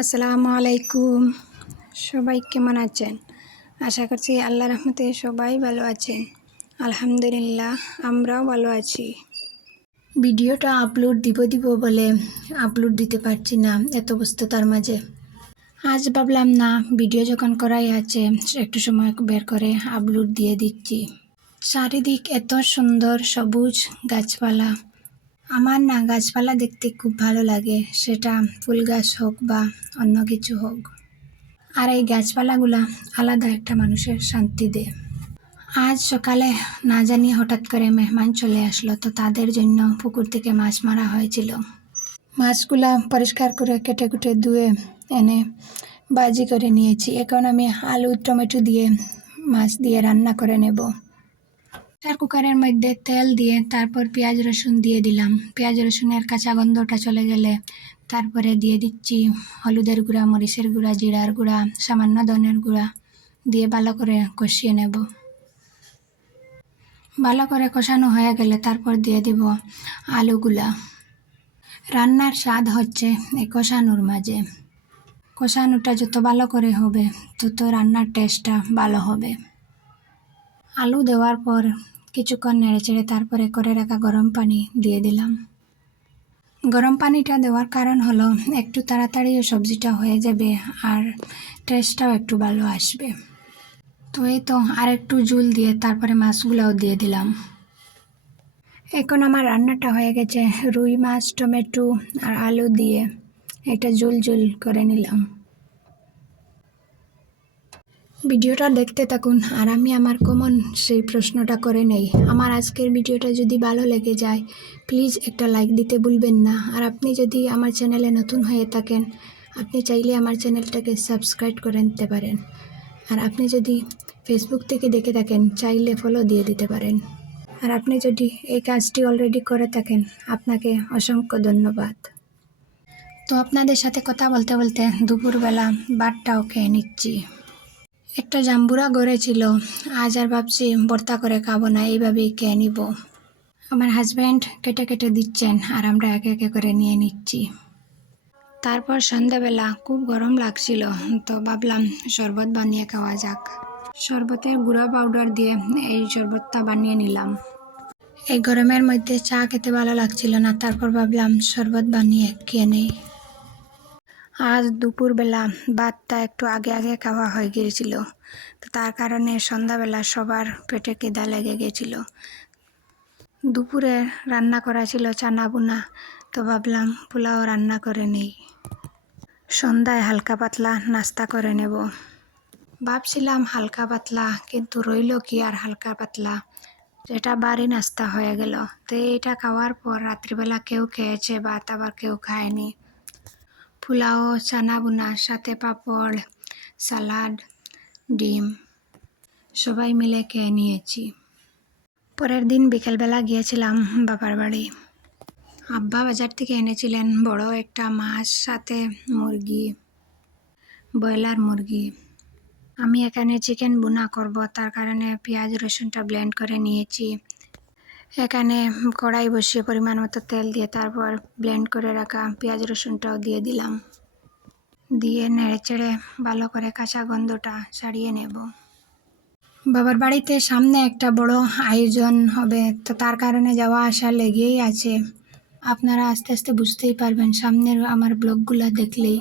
আসসালামু আলাইকুম। সবাই কেমন আছেন? আশা করছি আল্লাহর রহমতে সবাই ভালো আছেন। আলহামদুলিল্লাহ, আমরাও ভালো আছি। ভিডিওটা আপলোড দিব বলে আপলোড দিতে পারছি না, এত ব্যস্ততার মাঝে। আজ ভাবলাম না, ভিডিও যখন করাই আছে একটু সময় বের করে আপলোড দিয়ে দিচ্ছি। চারিদিক এত সুন্দর সবুজ গাছপালা। আমার না গাছপালা দেখতে খুব ভালো লাগে, সেটা ফুল গাছ হোক বা অন্য কিছু হোক। আর এই গাছপালাগুলা আলাদা একটা মানুষের শান্তি দেয়। আজ সকালে না জানি হঠাৎ করে মেহমান চলে আসলো, তো তাদের জন্য পুকুর থেকে মাছ মারা হয়েছিল। মাছগুলা পরিষ্কার করে কেটে কুটে ধুয়ে এনে ভাজি করে নিয়েছি। এখন আমি আলু টমেটো দিয়ে মাছ দিয়ে রান্না করে নেব। কুকারের মধ্যে তেল দিয়ে তারপর পেঁয়াজ রসুন দিয়ে দিলাম। পেঁয়াজ রসুনের কাঁচা গন্ধটা চলে গেলে তারপরে দিয়ে দিচ্ছি হলুদের গুঁড়া, মরিচের গুঁড়া, জিরার গুঁড়া, সামান্য ধনের গুঁড়া দিয়ে ভালো করে কষিয়ে নেব। ভালো করে কষানো হয়ে গেলে তারপর দিয়ে দিব আলুগুলা। রান্নার স্বাদ হচ্ছে এই কষানোর মাঝে। কষানোটা যত ভালো করে হবে তত রান্নার টেস্টটা ভালো হবে। আলু দেওয়ার পর কিছুক্ষণ নেড়েচেড়ে তারপরে করে রাখা গরম পানি দিয়ে দিলাম। গরম পানিটা দেওয়ার কারণ হলো একটু তাড়াতাড়িও সবজিটা হয়ে যাবে আর টেস্টটাও একটু ভালো আসবে। তো এই তো আর একটু ঝোল দিয়ে তারপরে মাছগুলোও দিয়ে দিলাম। এখন আমার রান্নাটা হয়ে গেছে। রুই মাছ, টমেটো আর আলু দিয়ে এটা ঝোল করে নিলাম। ভিডিওটা দেখতে থাকুন আর আমি আমার কমন সেই প্রশ্নটা করে নেই। আমার আজকের ভিডিওটা যদি ভালো লেগে যায় প্লিজ একটা লাইক দিতে ভুলবেন না। আর আপনি যদি আমার চ্যানেলে নতুন হয়ে থাকেন আপনি চাইলে আমার চ্যানেলটাকে সাবস্ক্রাইব করে নিতে পারেন। আর আপনি যদি ফেসবুক থেকে দেখে থাকেন চাইলে ফলো দিয়ে দিতে পারেন। আর আপনি যদি এই কাজটি অলরেডি করে থাকেন আপনাকে অসংখ্য ধন্যবাদ। তো আপনাদের সাথে কথা বলতে বলতে দুপুরবেলা ভাতটাও খেয়ে নিচ্ছি। একটা জাম্বুরা গড়ে ছিল, আজ আর ভাবছি ভর্তা করে খাবো না, এইভাবেই খেয়ে নিব। আমার হাজব্যান্ড কেটে কেটে দিচ্ছেন আর আমরা একে একে করে নিয়ে নিচ্ছি। তারপর সন্ধ্যাবেলা খুব গরম লাগছিল, তো ভাবলাম শরবত বানিয়ে খাওয়া যাক। শরবতের গুঁড়া পাউডার দিয়ে এই শরবতটা বানিয়ে নিলাম। এই গরমের মধ্যে চা খেতে ভালো লাগছিল না, তারপর ভাবলাম শরবত বানিয়ে খেয়ে নেই। আজ দুপুরবেলা ভাতটা একটু আগে খাওয়া হয়ে গিয়েছিল, তো তার কারণে সন্ধ্যাবেলা সবার পেটে খিদা লেগে গেছিল। দুপুরে রান্না করা ছিল চানা বুনা, তো ভাবলাম পোলাও রান্না করে নেই। সন্ধ্যায় হালকা পাতলা নাস্তা করে নেব। ভাবছিলাম হালকা পাতলা, কিন্তু রইল কি আর হালকা পাতলা, এটা ভারী নাস্তা হয়ে গেল। তো এইটা খাওয়ার পর রাত্রিবেলা কেউ খেয়েছে ভাত, আবার কেউ খায়নি। পোলাও, চানা বুনা, সাথে পাঁপড়, সালাড, ডিম সবাই মিলে খেয়ে নিয়েছি। পরের দিন বিকেলবেলা গিয়েছিলাম বাবার বাড়ি। আব্বা বাজার থেকে এনেছিলেন বড় একটা মাছ, সাথে মুরগি, ব্রয়লার মুরগি। আমি এখানে চিকেন বুনা করব, তার কারণে পেঁয়াজ রসুনটা ব্লেন্ড করে নিয়েছি। এখানে কড়াই বসিয়ে পরিমাণ মতো তেল দিয়ে তারপর ব্লেন্ড করে রাখা পেঁয়াজ রসুনটাও দিয়ে দিলাম। দিয়ে নেড়েচেড়ে ভালো করে কাঁচা গন্ধটা ছাড়িয়ে নেব। বাবার বাড়িতে সামনে একটা বড় আয়োজন হবে, তো তার কারণে যাওয়া আসা লেগেই আছে। আপনারা আস্তে আস্তে বুঝতেই পারবেন সামনের আমার ব্লগগুলো দেখলেই।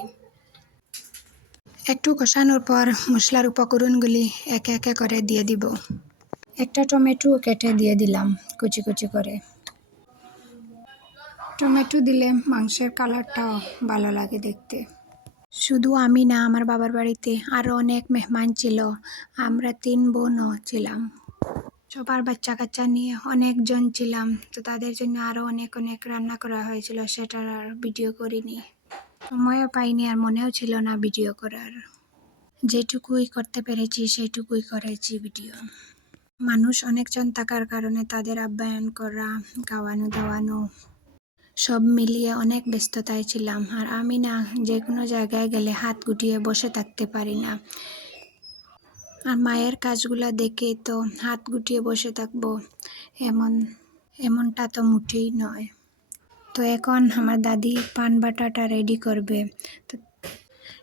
একটু কষানোর পর মশলার উপকরণগুলি একে একে করে দিয়ে দিব। একটা টমেটো কেটে দিয়ে দিলাম কুচি কুচি করে। টমেটো দিলে মাংসের কালারটাও ভালো লাগে দেখতে। শুধু আমি না, আমার বাবার বাড়িতে আরও অনেক মেহমান ছিল। আমরা 3 বোনও ছিলাম। সবার বাচ্চা কাচ্চা নিয়ে অনেকজন ছিলাম, তো তাদের জন্য আরও অনেক রান্না করা হয়েছিল, সেটার আর ভিডিও করিনি। সময়ও পাইনি আর মনেও ছিল না ভিডিও করার। যেটুকুই করতে পেরেছি সেইটুকুই করেছি ভিডিও। মানুষ অনেকজন থাকার কারণে তাদের আপ্যায়ন করা, খাওয়ানো দাওয়ানো সব মিলিয়ে অনেক ব্যস্ততায় ছিলাম। আর আমি না, যে কোনো জায়গায় গেলে হাত গুটিয়ে বসে থাকতে পারি না। আর মায়ের কাজগুলো দেখে তো হাত গুটিয়ে বসে থাকবো এমনটা তো মোটেই নয়। তো এখন আমার দাদি পান বাটাটা রেডি করবে। তো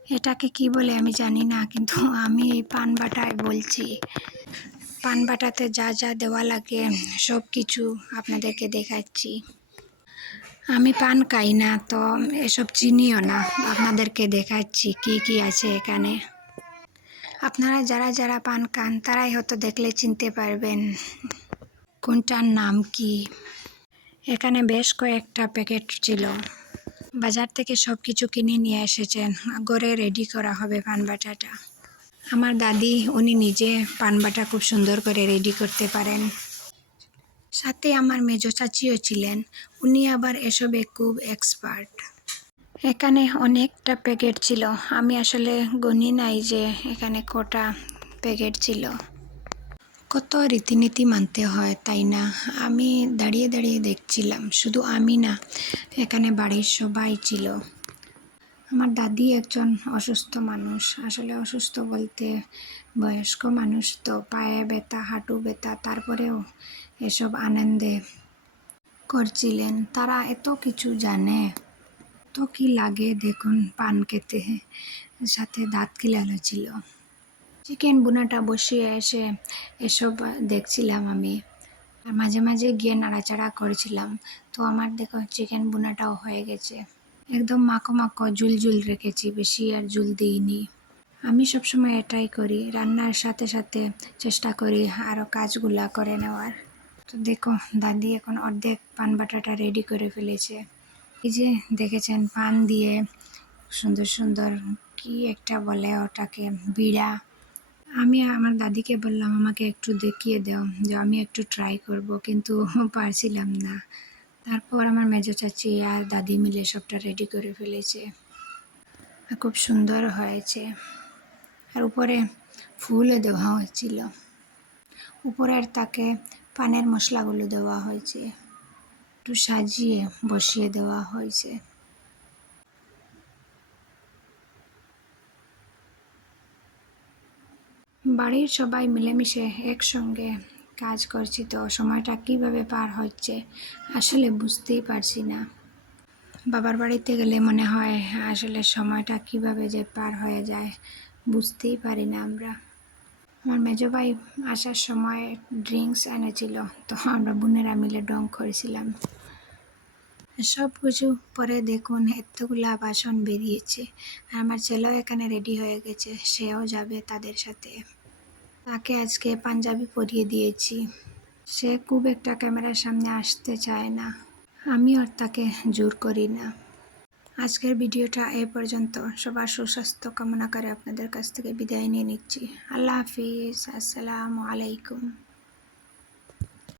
এটাকে কি বলে আমি জানি না, কিন্তু আমি এই পান বাটায় বলছি। পান বাটাতে যা যা দেওয়া লাগে সব কিছু আপনাদেরকে দেখাচ্ছি। আমি পান খাই না, তো এসব চিনিও না। আপনাদেরকে দেখাচ্ছি কি কি আছে এখানে। আপনারা যারা যারা পান খান তারাই হয়তো দেখলে চিনতে পারবেন কোনটার নাম কি। এখানে বেশ কয়েকটা প্যাকেট ছিল। বাজার থেকে সব কিছু কিনে নিয়ে এসেছেন, ঘরে রেডি করা হবে পান বাটাটা। আমার দাদি উনি নিজে পান বাটা খুব সুন্দর করে রেডি করতে পারেন। সাথে আমার মেজো চাচিও ছিলেন, উনি আবার এসবে খুব এক্সপার্ট। এখানে অনেকটা প্যাকেট ছিল, আমি আসলে গণি নাই যে এখানে কটা প্যাকেট ছিল। কত রীতিনীতি মানতে হয় তাই না? আমি দাঁড়িয়ে দাঁড়িয়ে দেখছিলাম, শুধু আমি না, এখানে বাড়ির সবাই ছিল। আমার দাদি একজন অসুস্থ মানুষ, আসলে অসুস্থ বলতে বয়স্ক মানুষ, তো পায়ে ব্যথা, হাঁটু ব্যথা, তারপরেও এসব আনন্দে করছিলেন। তারা এত কিছু জানে, তো কি লাগে দেখুন পান খেতে, সাথে দাঁত খিলানো ছিল। চিকেন বুনাটা বসিয়ে এসে এসব দেখছিলাম আমি, আর মাঝে মাঝে গিয়ে নাড়াচাড়া করেছিলাম। তো আমার দেখো চিকেন বুনাটাও হয়ে গেছে, একদম মাখো মাখো ঝুল ঝুল রেখেছি, বেশি আর ঝুল দিইনি। আমি সবসময় এটাই করি, রান্নার সাথে সাথে চেষ্টা করি আরও কাজগুলা করে নেওয়ার। তো দেখো দাদি এখন অর্ধেক পান বাটাটা রেডি করে ফেলেছে। এই যে দেখেছেন পান দিয়ে সুন্দর সুন্দর কি একটা বলে ওটাকে, বিড়া। আমি আমার দাদিকে বললাম আমাকে একটু দেখিয়ে দাও, যে আমি একটু ট্রাই করব, কিন্তু পারছিলাম না। তারপর আমার মেজো চাচি আর দাদি মিলে সবটা রেডি করে ফেলেছে, আর খুব সুন্দর হয়েছে। আর উপরে ফুলও দেওয়া হয়েছিল, উপরের তাকে পানের মশলাগুলো দেওয়া হয়েছে, একটু সাজিয়ে বসিয়ে দেওয়া হয়েছে। বাড়ির সবাই মিলেমিশে একসঙ্গে কাজ করছি, তো সময়টা কিভাবে পার হচ্ছে আসলে বুঝতেই পারছি না। বাবার বাড়িতে গেলে মনে হয় আসলে সময়টা কিভাবে যে পার হয়ে যায় বুঝতেই পারি না আমরা। আমার মেজো ভাই আসার সময় ড্রিঙ্কস এনেছিল, তো আমরা বোনেরা মিলে ডং করেছিলাম। সব কিছু পরে দেখুন এতগুলা বাসন বেরিয়েছে, আর আমার ছেলেও এখানে রেডি হয়ে গেছে, সেও যাবে তাদের সাথে। তাকে আজকে পাঞ্জাবি পরিয়ে দিয়েছি, সে খুব একটা ক্যামেরার সামনে আসতে চায় না, আমি আর তাকে জোর করি না। আজকের ভিডিওটা এ পর্যন্ত। সবার সুস্বাস্থ্য কামনা করে আপনাদের কাছ থেকে বিদায় নিয়ে নিচ্ছি। আল্লাহ হাফিজ, আসসালামু আলাইকুম।